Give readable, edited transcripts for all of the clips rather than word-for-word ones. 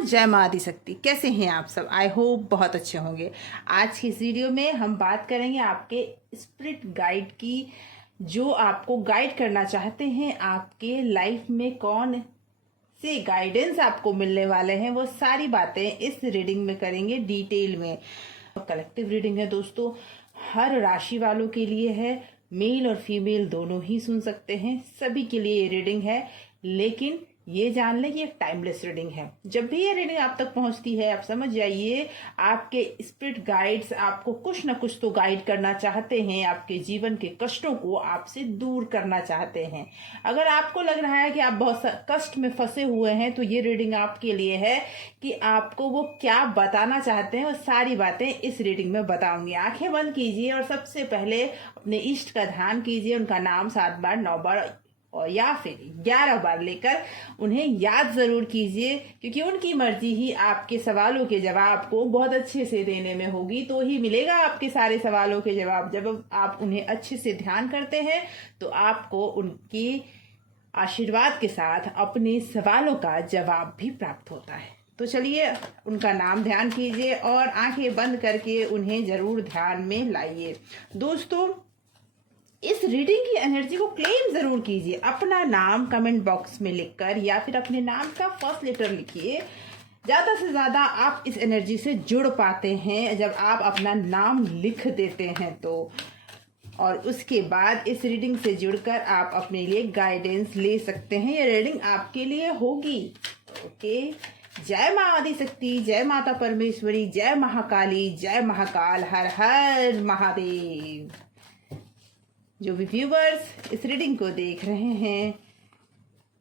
जय माँ आदिशक्ति। कैसे हैं आप सब? आई होप बहुत अच्छे होंगे। आज की इस वीडियो में हम बात करेंगे आपके स्पिरिट गाइड की, जो आपको गाइड करना चाहते हैं। आपके लाइफ में कौन से गाइडेंस आपको मिलने वाले हैं, वो सारी बातें इस रीडिंग में करेंगे डिटेल में। कलेक्टिव रीडिंग है दोस्तों, हर राशि वालों के लिए है। मेल और फीमेल दोनों ही सुन सकते हैं, सभी के लिए ये रीडिंग है। लेकिन ये जान लें कि एक टाइमलेस रीडिंग है। जब भी ये रीडिंग आप तक पहुंचती है, आप समझ जाइए आपके स्पिरिट गाइड्स आपको कुछ ना कुछ तो गाइड करना चाहते हैं। आपके जीवन के कष्टों को आपसे दूर करना चाहते हैं। अगर आपको लग रहा है कि आप बहुत कष्ट में फंसे हुए हैं, तो ये रीडिंग आपके लिए है कि आपको वो क्या बताना चाहते हैं। वो सारी बातें इस रीडिंग में बताऊंगी। आंखें बंद कीजिए और सबसे पहले अपने इष्ट का ध्यान कीजिए। उनका नाम 7 बार 9 बार और या फिर 11 बार लेकर उन्हें याद जरूर कीजिए, क्योंकि उनकी मर्जी ही आपके सवालों के जवाब को बहुत अच्छे से देने में होगी। तो ही मिलेगा आपके सारे सवालों के जवाब। जब आप उन्हें अच्छे से ध्यान करते हैं तो आपको उनकी आशीर्वाद के साथ अपने सवालों का जवाब भी प्राप्त होता है। तो चलिए उनका नाम ध्यान कीजिए और आंखें बंद करके उन्हें जरूर ध्यान में लाइए। दोस्तों, इस रीडिंग की एनर्जी को क्लेम जरूर कीजिए। अपना नाम कमेंट बॉक्स में लिखकर या फिर अपने नाम का फर्स्ट लेटर लिखिए। ज्यादा से ज्यादा आप इस एनर्जी से जुड़ पाते हैं जब आप अपना नाम लिख देते हैं तो। और उसके बाद इस रीडिंग से जुड़कर आप अपने लिए गाइडेंस ले सकते हैं। ये रीडिंग आपके लिए होगी। ओके, जय माँ आदिशक्ति, जय माता परमेश्वरी, जय महाकाली, जय महाकाल, हर हर महादेव। जो भी व्यूवर्स इस रीडिंग को देख रहे हैं,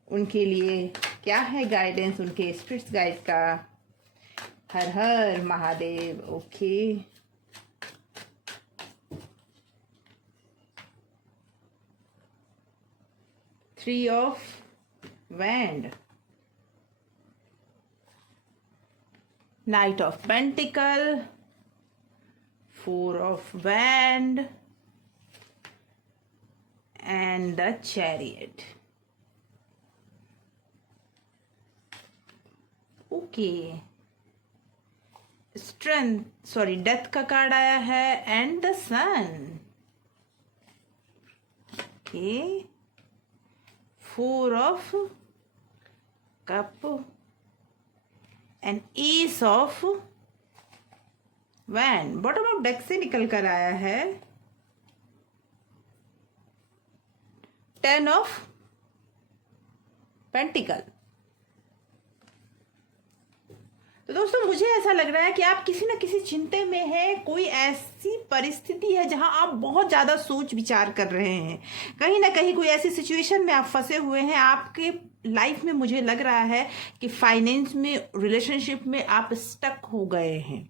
उनके लिए क्या है गाइडेंस उनके स्पिरिट्स गाइड का? Har Har Mahadev. Okay, three of wand, knight of pentacle, 4 of wand and the chariot. Okay, death का कार्ड आया है and the sun. Okay, 4 of cup and ace of wand. Bottom of deck से निकल कर आया है 10 ऑफ पेंटिकल। तो दोस्तों, मुझे ऐसा लग रहा है कि आप किसी न किसी चिंता में हैं। कोई ऐसी परिस्थिति है जहां आप बहुत ज्यादा सोच विचार कर रहे हैं। कहीं ना कहीं कोई ऐसी सिचुएशन में आप फंसे हुए हैं। आपके लाइफ में मुझे लग रहा है कि फाइनेंस में, रिलेशनशिप में आप स्टक हो गए हैं।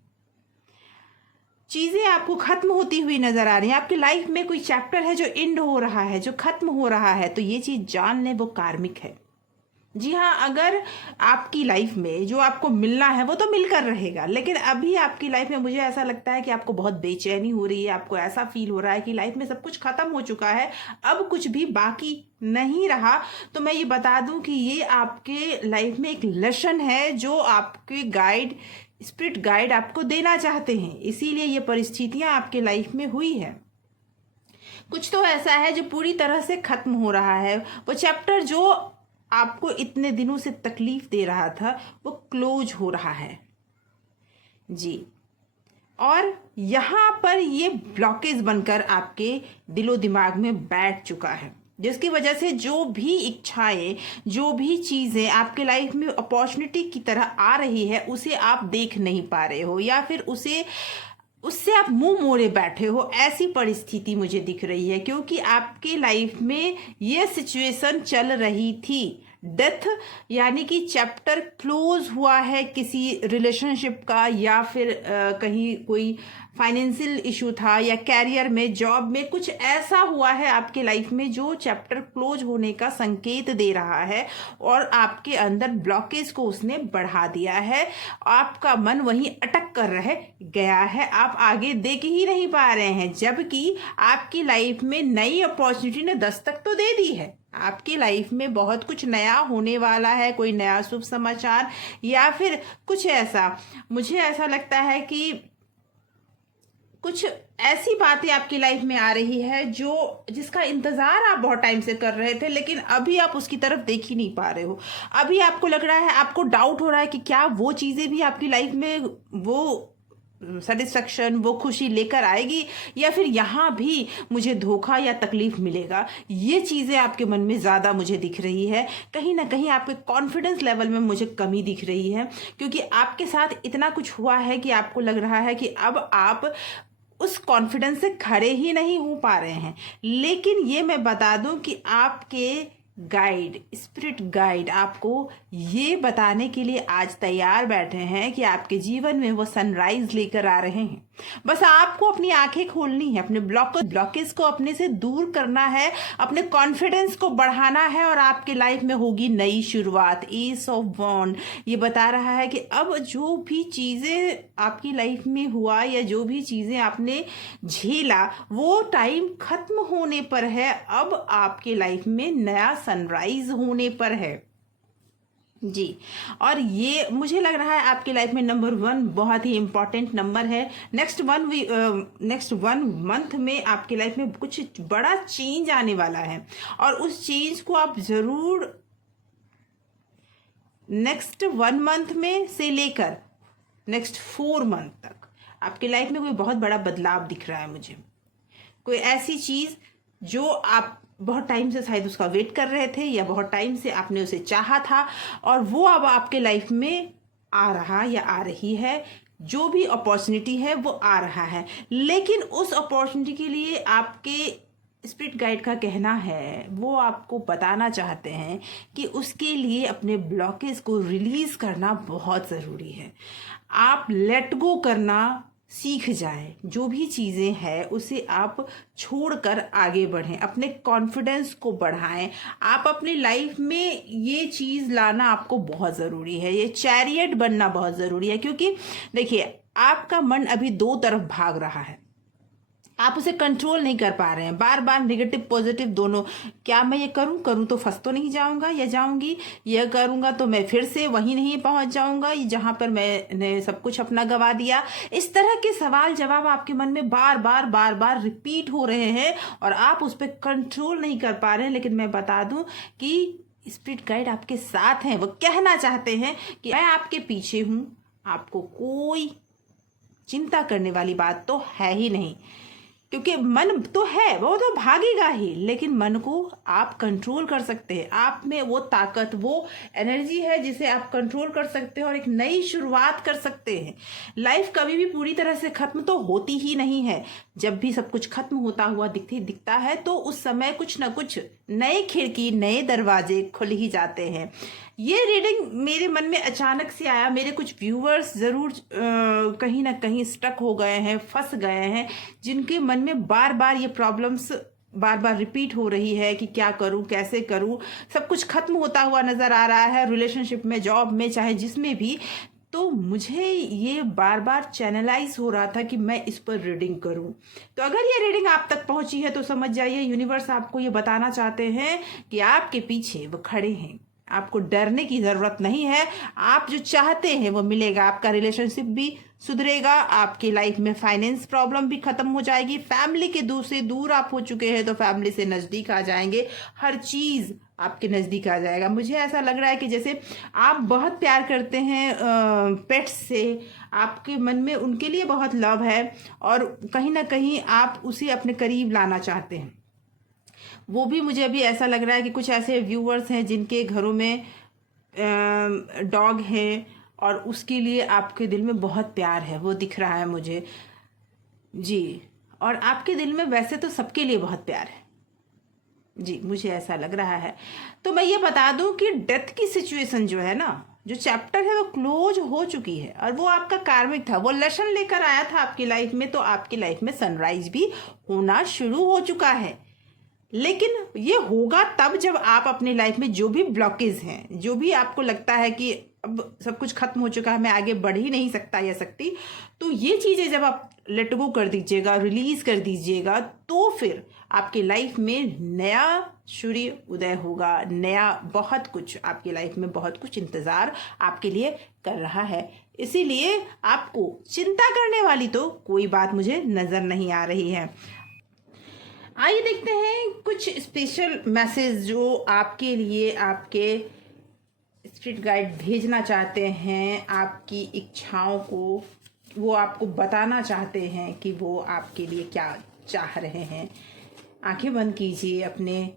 चीजें आपको खत्म होती हुई नजर आ रही हैं। आपकी लाइफ में कोई चैप्टर है जो एंड हो रहा है, जो खत्म हो रहा है। तो ये चीज जान लें, वो कार्मिक है। जी हाँ, अगर आपकी लाइफ में जो आपको मिलना है वो तो मिलकर रहेगा, लेकिन अभी आपकी लाइफ में मुझे ऐसा लगता है कि आपको बहुत बेचैनी हो रही है। आपको ऐसा फील हो रहा है कि लाइफ में सब कुछ खत्म हो चुका है, अब कुछ भी बाकी नहीं रहा। तो मैं ये बता दूं कि ये आपके लाइफ में एक लेसन है जो आपके गाइड, स्पिरिट गाइड आपको देना चाहते हैं। इसीलिए ये परिस्थितियां आपके लाइफ में हुई है। कुछ तो ऐसा है जो पूरी तरह से खत्म हो रहा है। वो चैप्टर जो आपको इतने दिनों से तकलीफ दे रहा था, वो क्लोज हो रहा है जी। और यहाँ पर ये ब्लॉकेज बनकर आपके दिलो दिमाग में बैठ चुका है, जिसकी वजह से जो भी इच्छाएं, जो भी चीजें आपके लाइफ में अपॉर्चुनिटी की तरह आ रही है, उसे आप देख नहीं पा रहे हो या फिर उससे आप मुंह मोड़े बैठे हो। ऐसी परिस्थिति मुझे दिख रही है, क्योंकि आपके लाइफ में ये सिचुएशन चल रही थी। डेथ यानी कि चैप्टर क्लोज हुआ है किसी रिलेशनशिप का, या फिर कहीं कोई फाइनेंशियल इशू था या कैरियर में, जॉब में कुछ ऐसा हुआ है आपके लाइफ में जो चैप्टर क्लोज होने का संकेत दे रहा है और आपके अंदर ब्लॉकेज को उसने बढ़ा दिया है। आपका मन वहीं अटक कर रह गया है, आप आगे देख ही नहीं पा रहे हैं, जबकि आपकी लाइफ में नई अपॉर्चुनिटी ने दस्तक तो दे दी है। आपकी लाइफ में बहुत कुछ नया होने वाला है, कोई नया शुभ समाचार या फिर कुछ ऐसा, मुझे ऐसा लगता है कि कुछ ऐसी बातें आपकी लाइफ में आ रही है जो जिसका इंतजार आप बहुत टाइम से कर रहे थे, लेकिन अभी आप उसकी तरफ देख ही नहीं पा रहे हो। अभी आपको लग रहा है, आपको डाउट हो रहा है कि क्या वो चीजें भी आपकी लाइफ में वो सेटिस्फेक्शन, वो खुशी लेकर आएगी या फिर यहाँ भी मुझे धोखा या तकलीफ मिलेगा। ये चीज़ें आपके मन में ज़्यादा मुझे दिख रही है। कहीं ना कहीं आपके कॉन्फिडेंस लेवल में मुझे कमी दिख रही है, क्योंकि आपके साथ इतना कुछ हुआ है कि आपको लग रहा है कि अब आप उस कॉन्फिडेंस से खड़े ही नहीं हो पा रहे हैं। लेकिन ये मैं बता दूं कि आपके गाइड, स्पिरिट गाइड आपको ये बताने के लिए आज तैयार बैठे हैं कि आपके जीवन में वो सनराइज लेकर आ रहे हैं। बस आपको अपनी आंखें खोलनी है, अपने ब्लॉकेज को अपने से दूर करना है, अपने कॉन्फिडेंस को बढ़ाना है और आपके लाइफ में होगी नई शुरुआत। एस ऑफ वॉन्ड ये बता रहा है कि अब जो भी चीज़ें आपकी लाइफ में हुआ या जो भी चीज़ें आपने झेला वो टाइम खत्म होने पर है। अब आपके लाइफ में नया सनराइज होने पर है जी। और ये मुझे लग रहा है आपकी लाइफ में नंबर 1 बहुत ही इंपॉर्टेंट नंबर है। नेक्स्ट 1 मंथ में आपकी लाइफ में कुछ बड़ा चेंज आने वाला है और उस चेंज को आप जरूर नेक्स्ट 1 मंथ में से लेकर नेक्स्ट 4 मंथ तक आपकी लाइफ में कोई बहुत बड़ा बदलाव दिख रहा है मुझे। कोई ऐसी चीज जो आप बहुत टाइम से शायद उसका वेट कर रहे थे या बहुत टाइम से आपने उसे चाहा था और वो अब आपके लाइफ में आ रहा या आ रही है। जो भी अपॉर्चुनिटी है वो आ रहा है, लेकिन उस अपॉर्चुनिटी के लिए आपके स्पिरिट गाइड का कहना है, वो आपको बताना चाहते हैं कि उसके लिए अपने ब्लॉकेज को रिलीज करना बहुत ज़रूरी है। आप लेट गो करना सीख जाए, जो भी चीज़ें हैं उसे आप छोड़कर आगे बढ़ें, अपने कॉन्फिडेंस को बढ़ाएं। आप अपनी लाइफ में ये चीज़ लाना आपको बहुत ज़रूरी है, ये चैरियट बनना बहुत ज़रूरी है, क्योंकि देखिए आपका मन अभी 2 तरफ भाग रहा है, आप उसे कंट्रोल नहीं कर पा रहे हैं। बार बार नेगेटिव पॉजिटिव दोनों, क्या मैं ये करूं तो फंस तो नहीं जाऊंगा या जाऊंगी, यह करूंगा तो मैं फिर से वहीं नहीं पहुंच जाऊंगा जहां पर मैंने सब कुछ अपना गवा दिया। इस तरह के सवाल जवाब आपके मन में बार बार रिपीट हो रहे हैं और आप उस पर कंट्रोल नहीं कर पा रहे हैं। लेकिन मैं बता दूं कि स्पिरिट गाइड आपके साथ हैं, वो कहना चाहते हैं कि मैं आपके पीछे हूं, आपको कोई चिंता करने वाली बात तो है ही नहीं, क्योंकि मन तो है वो तो भागेगा ही, लेकिन मन को आप कंट्रोल कर सकते हैं। आप में वो ताकत, वो एनर्जी है जिसे आप कंट्रोल कर सकते हैं और एक नई शुरुआत कर सकते हैं। लाइफ कभी भी पूरी तरह से खत्म तो होती ही नहीं है। जब भी सब कुछ खत्म होता हुआ दिखता है तो उस समय कुछ ना कुछ नए खिड़की, नए दरवाजे खुल ही जाते हैं। ये रीडिंग मेरे मन में अचानक से आया। मेरे कुछ व्यूअर्स ज़रूर कहीं ना कहीं स्टक हो गए हैं, फंस गए हैं, जिनके मन में बार बार ये प्रॉब्लम्स बार बार रिपीट हो रही है कि क्या करूं, कैसे करूं। सब कुछ खत्म होता हुआ नज़र आ रहा है, रिलेशनशिप में, जॉब में, चाहे जिसमें भी। तो मुझे ये बार बार चैनलाइज हो रहा था कि मैं इस पर रीडिंग करूं। तो अगर ये रीडिंग आप तक पहुंची है तो समझ जाइए यूनिवर्स आपको ये बताना चाहते हैं कि आपके पीछे वो खड़े हैं, आपको डरने की ज़रूरत नहीं है। आप जो चाहते हैं वो मिलेगा। आपका रिलेशनशिप भी सुधरेगा, आपकी लाइफ में फाइनेंस प्रॉब्लम भी खत्म हो जाएगी, फैमिली के से दूर आप हो चुके हैं तो फैमिली से नज़दीक आ जाएंगे, हर चीज़ आपके नज़दीक आ जाएगा। मुझे ऐसा लग रहा है कि जैसे आप बहुत प्यार करते हैं पेट्स से, आपके मन में उनके लिए बहुत लव है और कहीं ना कहीं आप उसे अपने करीब लाना चाहते हैं। वो भी मुझे अभी ऐसा लग रहा है कि कुछ ऐसे व्यूअर्स हैं जिनके घरों में डॉग हैं और उसके लिए आपके दिल में बहुत प्यार है, वो दिख रहा है मुझे जी। और आपके दिल में वैसे तो सबके लिए बहुत प्यार है जी, मुझे ऐसा लग रहा है। तो मैं ये बता दूं कि डेथ की सिचुएशन जो है ना, जो चैप्टर है वो क्लोज हो चुकी है और वो आपका कार्मिक था, वो लेसन लेकर आया था आपकी लाइफ में, तो आपकी लाइफ में सनराइज भी होना शुरू हो चुका है। लेकिन ये होगा तब जब आप अपनी लाइफ में जो भी ब्लॉकेज हैं, जो भी आपको लगता है कि अब सब कुछ खत्म हो चुका है, मैं आगे बढ़ ही नहीं सकता या सकती, तो ये चीज़ें जब आप लेट गो कर दीजिएगा, रिलीज कर दीजिएगा, तो फिर आपकी लाइफ में नया सूर्य उदय होगा, नया बहुत कुछ आपकी लाइफ में बहुत कुछ इंतज़ार आपके लिए कर रहा है। इसीलिए आपको चिंता करने वाली तो कोई बात मुझे नज़र नहीं आ रही है। आइए देखते हैं कुछ स्पेशल मैसेज जो आपके लिए आपके स्पिरिट गाइड भेजना चाहते हैं, आपकी इच्छाओं को वो आपको बताना चाहते हैं कि वो आपके लिए क्या चाह रहे हैं। आंखें बंद कीजिए, अपने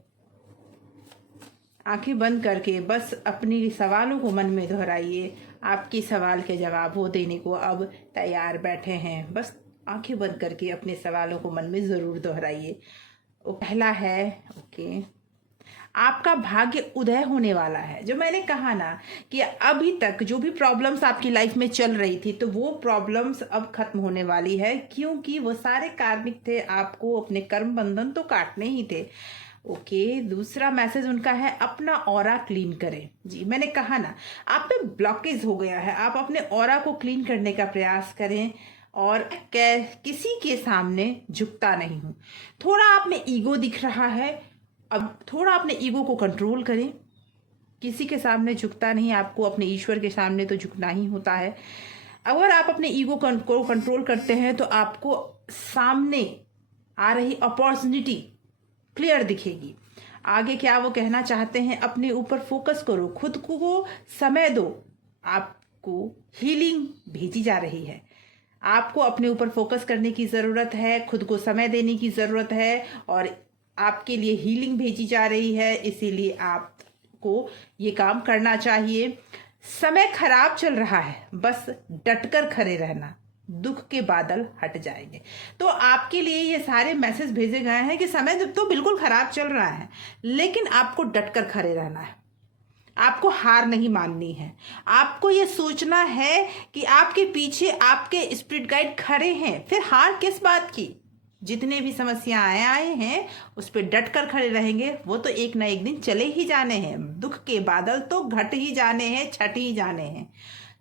आंखें बंद करके बस अपनी सवालों को मन में दोहराइए। आपके सवाल के जवाब वो देने को अब तैयार बैठे हैं। बस आंखें बंद करके अपने सवालों को मन में ज़रूर दोहराइए। पहला है, ओके, आपका भाग्य उदय होने वाला है। जो मैंने कहा ना कि अभी तक जो भी प्रॉब्लम्स आपकी लाइफ में चल रही थी, तो वो प्रॉब्लम्स अब खत्म होने वाली है, क्योंकि वो सारे कार्मिक थे, आपको अपने कर्म बंधन तो काटने ही थे। ओके, दूसरा मैसेज उनका है, अपना ऑरा क्लीन करें। जी, मैंने कहा ना आप पे ब्लॉकेज हो गया है, आप अपने ऑरा को क्लीन करने का प्रयास करें और किसी के सामने झुकता नहीं हूँ। थोड़ा आप में ईगो दिख रहा है, अब थोड़ा अपने ईगो को कंट्रोल करें। किसी के सामने झुकता नहीं, आपको अपने ईश्वर के सामने तो झुकना ही होता है। अगर आप अपने ईगो को कंट्रोल करते हैं तो आपको सामने आ रही अपॉर्चुनिटी क्लियर दिखेगी। आगे क्या वो कहना चाहते हैं, अपने ऊपर फोकस करो, खुद को समय दो, आपको हीलिंग भेजी जा रही है। आपको अपने ऊपर फोकस करने की ज़रूरत है, खुद को समय देने की ज़रूरत है और आपके लिए हीलिंग भेजी जा रही है। इसीलिए आपको ये काम करना चाहिए। समय खराब चल रहा है, बस डटकर खड़े रहना, दुख के बादल हट जाएंगे। तो आपके लिए ये सारे मैसेज भेजे गए हैं कि समय तो बिल्कुल खराब चल रहा है, लेकिन आपको डटकर खड़े रहना है, आपको हार नहीं माननी है। आपको ये सोचना है कि आपके पीछे आपके स्पिरिट गाइड खड़े हैं, फिर हार किस बात की। जितने भी समस्याएं आए हैं उस पर डट कर खड़े रहेंगे, वो तो एक ना एक दिन चले ही जाने हैं। दुख के बादल तो घट ही जाने हैं, छट ही जाने हैं।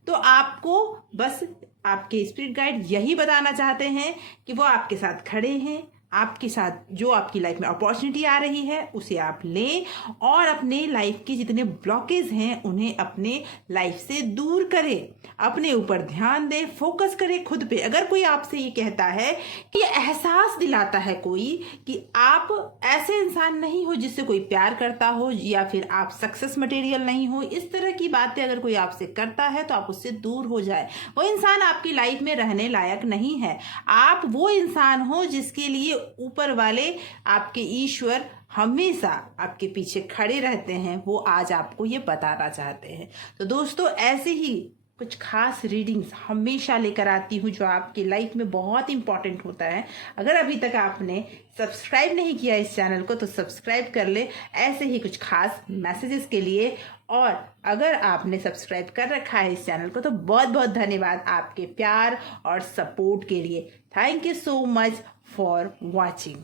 तो आपको बस आपके स्पिरिट गाइड यही बताना चाहते हैं कि वो आपके साथ खड़े हैं, आपके साथ जो आपकी लाइफ में अपॉर्चुनिटी आ रही है उसे आप लें और अपने लाइफ के जितने ब्लॉकेज हैं उन्हें अपने लाइफ से दूर करें, अपने ऊपर ध्यान दें, फोकस करें खुद पे। अगर कोई आपसे ये कहता है कि एहसास दिलाता है कोई कि आप ऐसे इंसान नहीं हो जिससे कोई प्यार करता हो, या फिर आप सक्सेस मटेरियल नहीं हो, इस तरह की बातें अगर कोई आपसे करता है तो आप उससे दूर हो जाए। वो इंसान आपकी लाइफ में रहने लायक नहीं है। आप वो इंसान हो जिसके लिए ऊपर वाले आपके ईश्वर हमेशा आपके पीछे खड़े रहते हैं, वो आज आपको ये बताना चाहते हैं। तो दोस्तों, ऐसे ही कुछ खास रीडिंग्स हमेशा लेकर आती हूँ जो आपकी लाइफ में बहुत इंपॉर्टेंट होता है। अगर अभी तक आपने सब्सक्राइब नहीं किया इस चैनल को तो सब्सक्राइब कर ले, ऐसे ही कुछ खास मैसेजेस के लिए। और अगर आपने सब्सक्राइब कर रखा है इस चैनल को तो बहुत बहुत धन्यवाद आपके प्यार और सपोर्ट के लिए। Thank you so much for watching.